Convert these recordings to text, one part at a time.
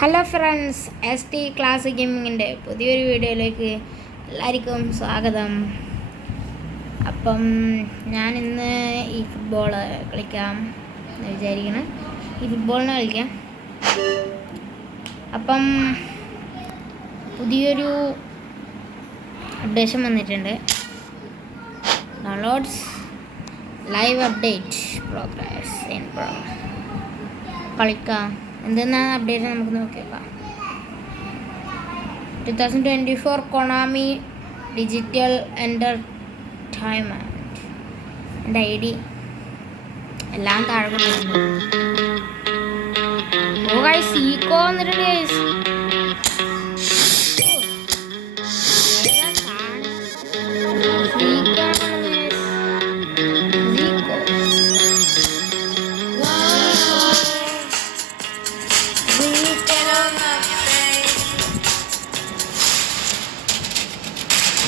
Hello friends, ST classic ഗെയിമിങ്ങിൻ്റെ പുതിയൊരു വീഡിയോയിലേക്ക് എല്ലാവർക്കും സ്വാഗതം. അപ്പം ഞാൻ ഇന്ന് ഈ ഫുട്ബോൾ കളിക്കാം എന്ന് വിചാരിക്കണം. ഈ ഫുട്ബോളിനെ കളിക്കാം. അപ്പം പുതിയൊരു അപ്ഡേഷൻ വന്നിട്ടുണ്ട്. Downloads live update progress in കളിക്കാം. എന്തെന്നാണ് അപ്ഡേറ്റ് നമുക്ക് നോക്കിയേക്കാം. 2024 കൊണാമി ഡിജിറ്റൽ എൻ്റർടൈൻമെൻറ്റ്. എൻ്റെ ID എല്ലാം താഴെ കൊടുത്തിട്ടുണ്ട്. ഓ ഗൈസ്, സീക്കോ വന്നിട്ടുണ്ട് ഗൈസ്.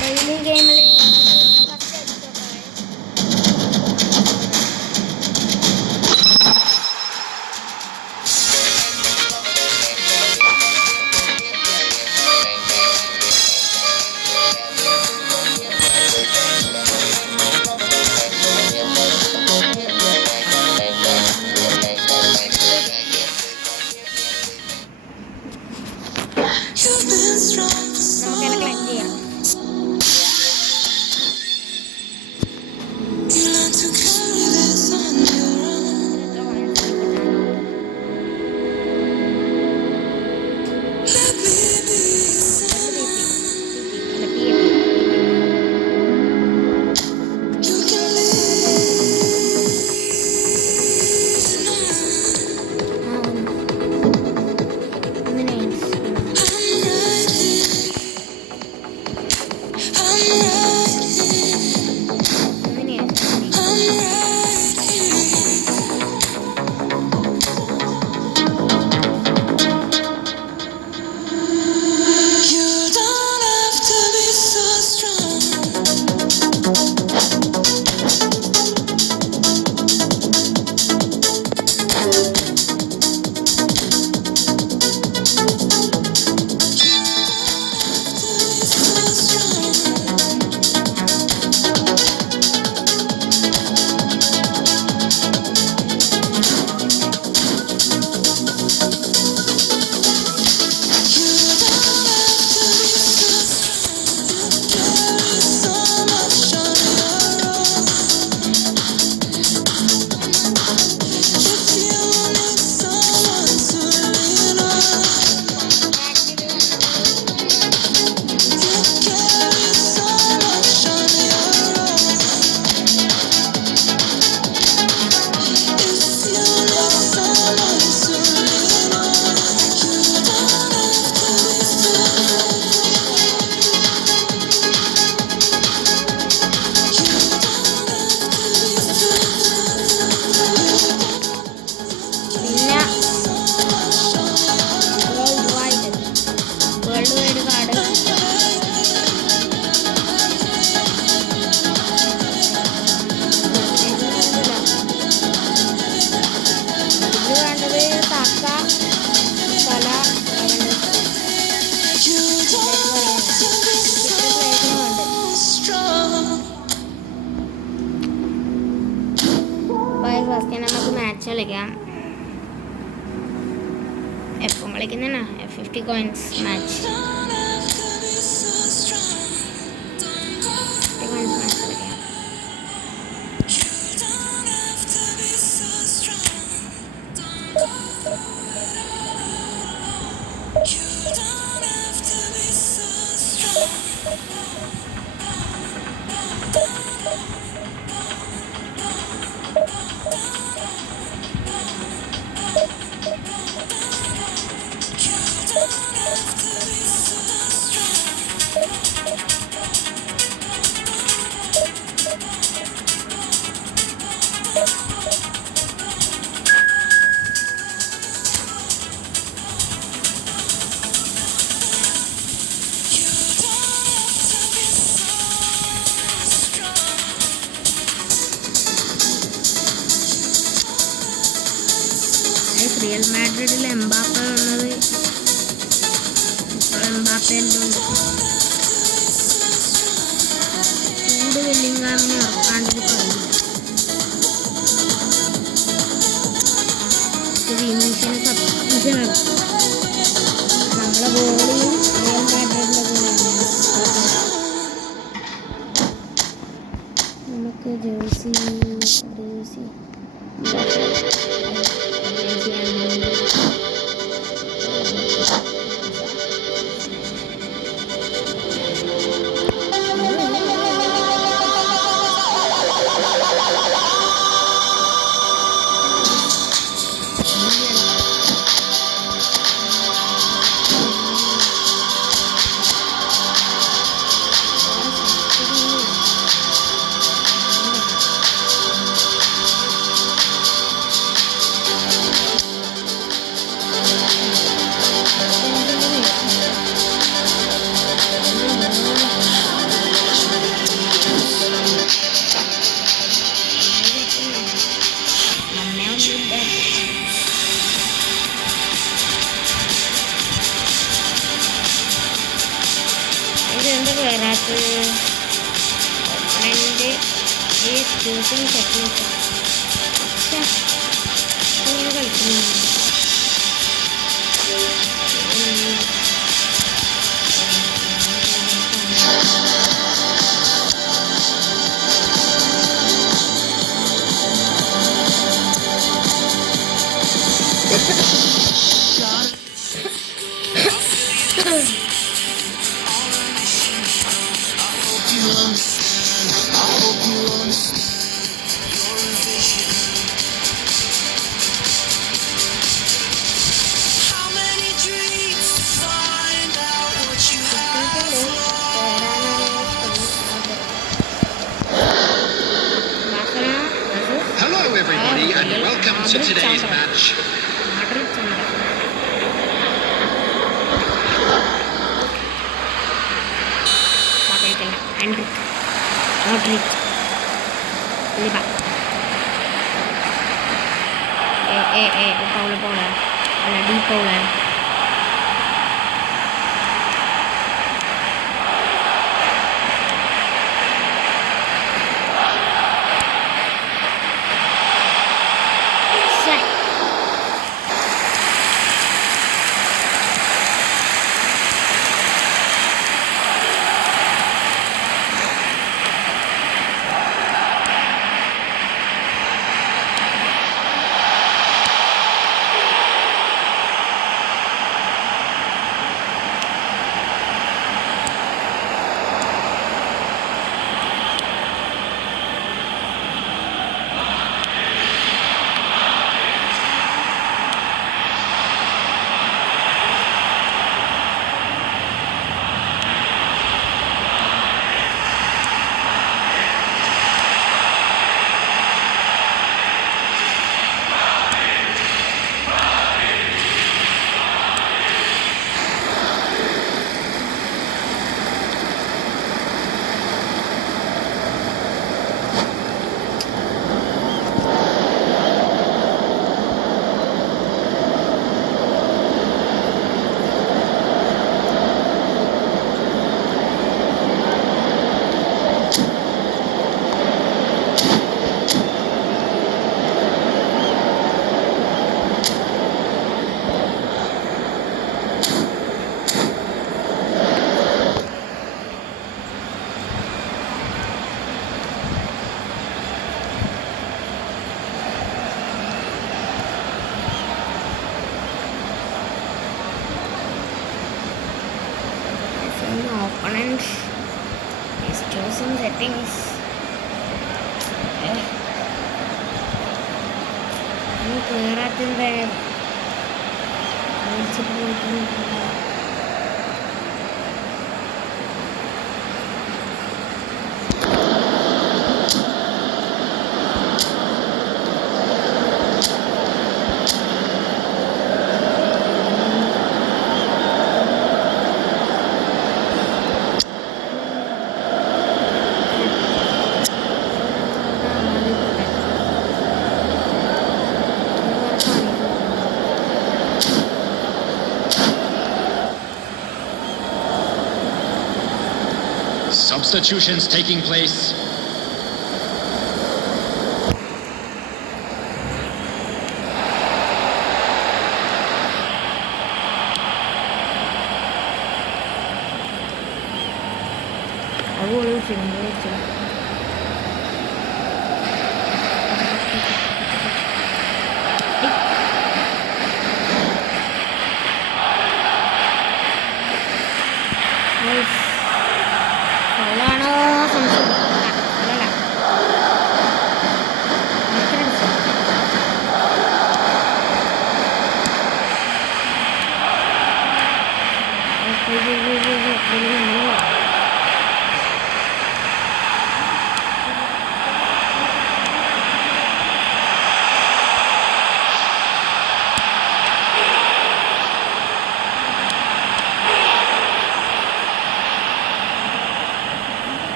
ഡെയിലി ഗെയിമിൽ നമുക്ക് മാച്ച് കളിക്കാം. എപ്പം കളിക്കുന്നതാണ് 50 കോയിൻസ് മാച്ച്. റിയൽ മാഡ്രിഡിൽ എംബാപ്പ വന്നത് എംബാപ്പയെല്ലാം ഉണ്ട്. ചൂട് വെല്ലിംഗാമിനെ ഇറക്കാണ്ടത് കളി. വിനീഷ്യന് സബ്സ്റ്റിറ്റ്യൂഷൻ ഇറക്കും. നമ്മളെ ഗോളിയും റിയൽ മാഡ്രിഡിൻ്റെ ഗോളിയാണ്. നമുക്ക് ജേഴ്സി ഇതെന്താ വരാത്ത ഓപ്പണൻ്റെ ഈ സ്കൂട്ടിങ് ടെക്നിക്ക് പക്ഷേ ഇങ്ങനെ കളിക്കുന്നു. Hello everybody and welcome to today's match. Paula. Alla di Paula. Opponent is choosing settings. കേറാത്തിൻ്റെ Substitutions taking place. ഫൗളാണോ സംശയം. അല്ലല്ല,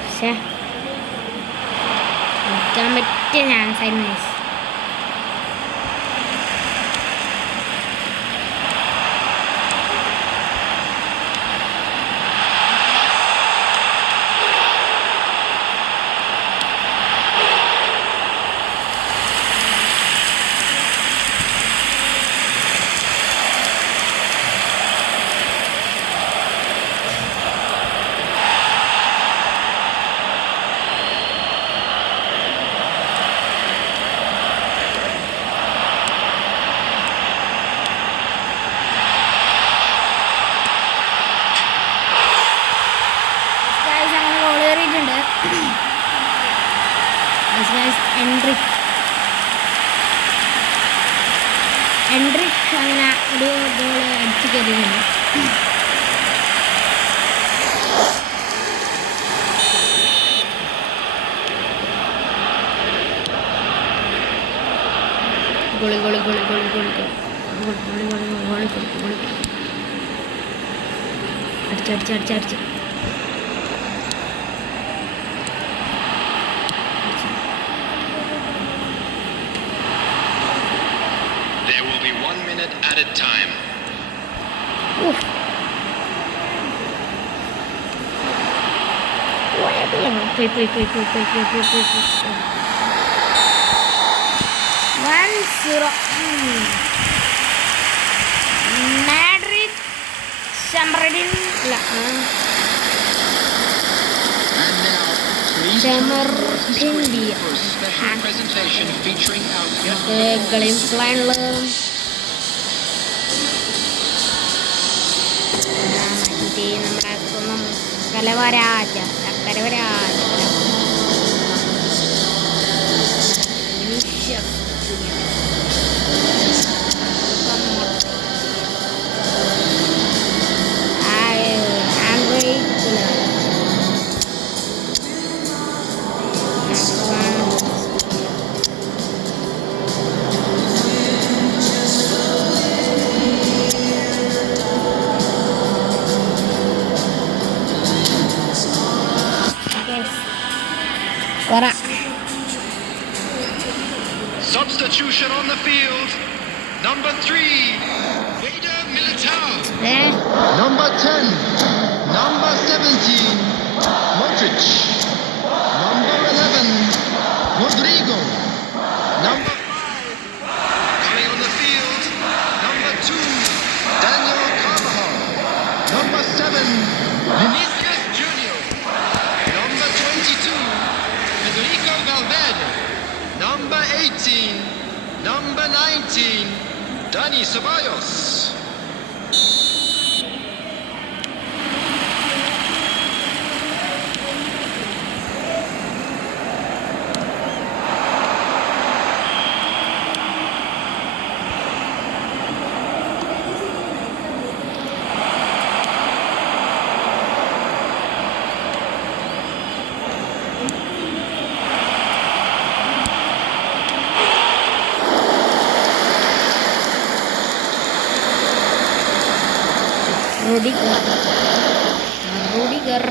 പക്ഷേ നിൽക്കാൻ പറ്റിയ ചാൻസ് ആയിരുന്നു guys. എൻട്രിക് അങ്ങനെ ഒരു ഗോൾ അടിച്ചു കയറിയിട്ടുണ്ട്. Goalie goalie goalie goalie goalie goalie goalie goalie goalie goalie goalie അടിച്ച് There will be 1 minute added time. Madrid ഷംറഡിൻ അല്ല And now, please ഷംറഡിൻ for a special presentation featuring our guest കളിയും പ്ലാനുള്ളത് മാറ്റിയിട്ട് നമ്മുടെ സ്വന്തം കലവരാജ കരവരാജ വിനീഷ്യസ് ജൂനിയർ. ആൻഡ്രോയിഡ് പറ. Substitution on the field. Number 3, Vader Militao. Number 10, number 17, Modric. Number 11, Rodrigo. Number 5, coming on the field. Number 2, Daniel Carvajal. Number 7, Vinicius Junior. Number 22, Federico Valverde. Number 18, number 19, Dani Ceballos. Rudiger.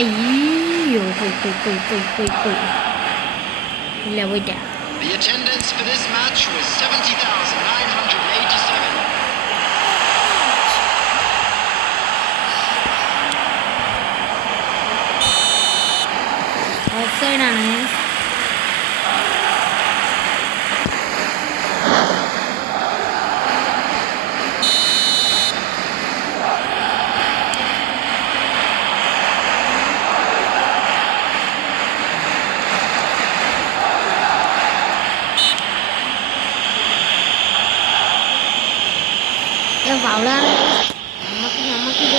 അയ്യോ പോയി ഇല്ല പോയിട്ടാ. The attendance for this match was 70,987. Of സൈഡാണ്. ഫൗളാണ്. നമുക്കിത്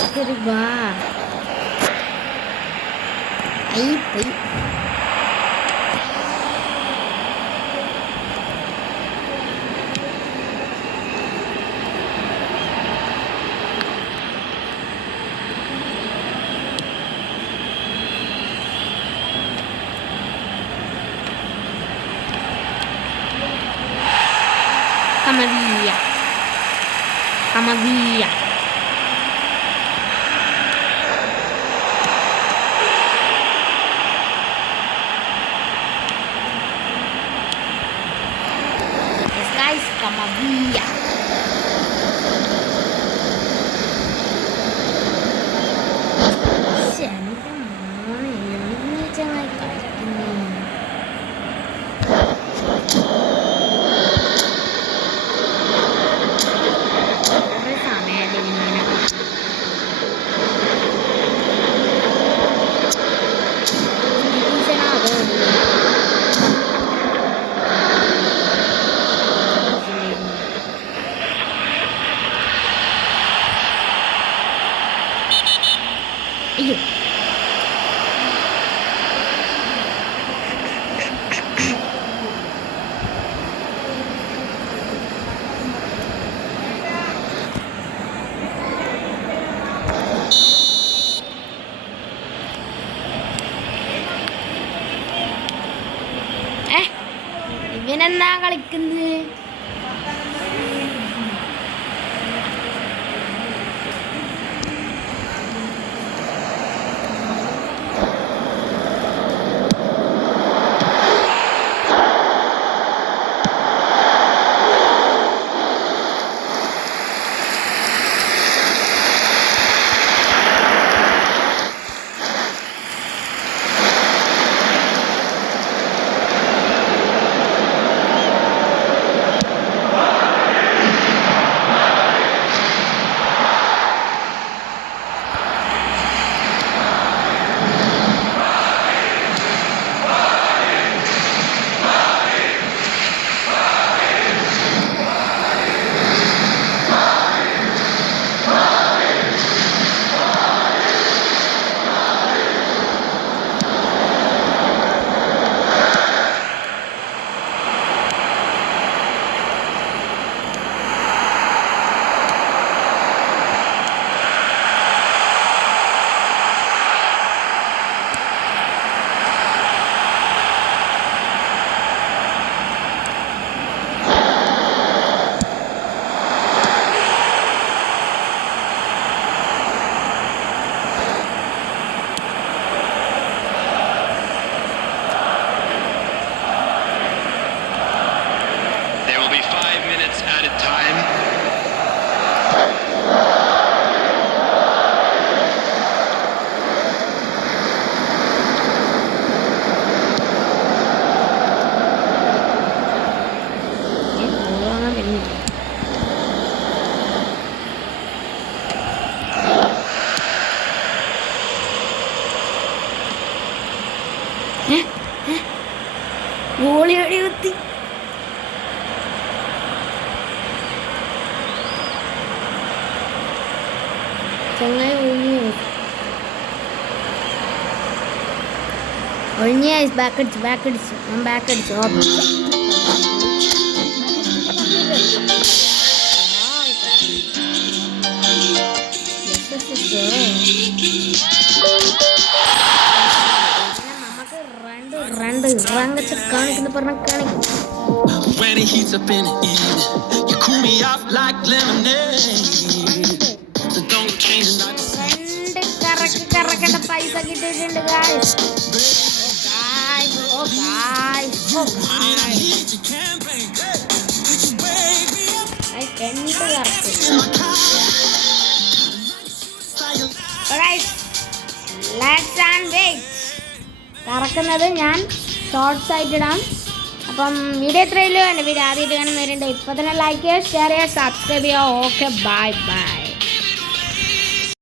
അടിച്ചൊരു ബാ പോയി. Camadilla. Esta es Camadilla. അയ്യോ ഇവനെന്നാ കളിക്കുന്നത്? ഗോളി അടി കുത്തി. ചങ്ങായി ഒഴിഞ്ഞ ബാക്കടിച്ചു ഞാൻ ബാക്കടിച്ചു. നമുക്ക് രണ്ട് കാണിക്കുന്ന പറഞ്ഞ കാണിക്കും. cool me off like lemonade. So don't change like കറക്കേണ്ട പൈസ കിട്ടിയിട്ടുണ്ട് ഗായ്സ്. കറക്കുന്നത് ഞാൻ ഷോർട്സ് ആയിട്ട് ഇടാം. അപ്പം വീഡിയോ എത്രയല്ലോ, എൻ്റെ വീഡിയോ ആദ്യമായിട്ട് കാണുന്നവരുണ്ട്. ഇപ്പോൾ തന്നെ ലൈക്ക് ചെയ്യുക, ഷെയർ ചെയ്യുക, സബ്സ്ക്രൈബ് ചെയ്യുക. Okay, bye bye.